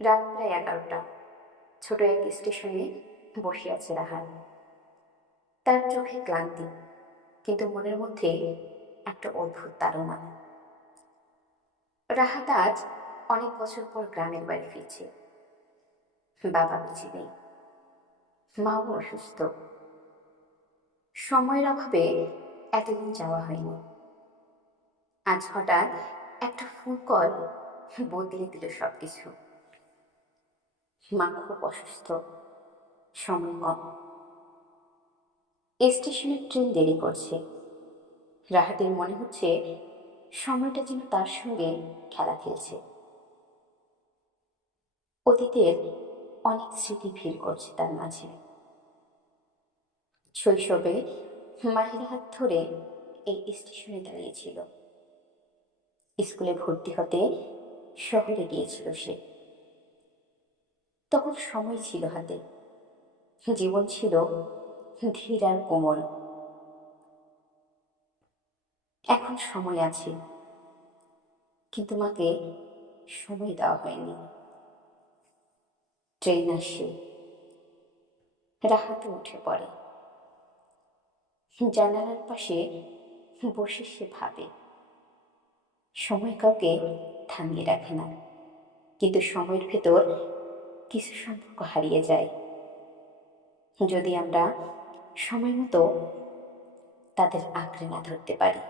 রাত প্রায় 11টা। ছোট এক স্টেশনে বসে আছে রাহাত। তার চোখে ক্লান্তি, কিন্তু মনের মধ্যে একটা অদ্ভুত তাড়না। রাহাত আজ অনেক বছর পর গ্রামের বাড়ি ফিরছে। বাবা বেঁচে নেই, মাও অসুস্থ। সময়ের অভাবে এতদিন যাওয়া হয়নি। আজ হঠাৎ একটা ফোন কল বদলে দিল সবকিছু। মা খুব অসুস্থ, সময় কম, স্টেশনের ট্রেন দেরি করছে। রাহাতের মনে হচ্ছে সময়টা যেন তার সঙ্গে খেলা খেলছে। অতীতের অনেক স্মৃতি ভিড় করছে তার মাঝে। শৈশবে মায়ের হাত ধরে এই স্টেশনে দাঁড়িয়েছিল। স্কুলে ভর্তি হতে শহরে গিয়েছিল সে। তখন সময় ছিল হাতে, জীবন ছিল ধীর আর কোমল। এখন সময় আছে, কিন্তু মাকে সময় দেওয়া হয়নি। ট্রেন আসে, রাহাতে উঠে পড়ে। জানালার পাশে বসে সে ভাবে, সময় কাউকে থামিয়ে রাখে না, কিন্তু সময়ের ভেতর কিছু সম্পর্ক হারিয়ে যায় যদি আমরা সময় মতো তাদের আঁকড়ে না ধরতে পারি।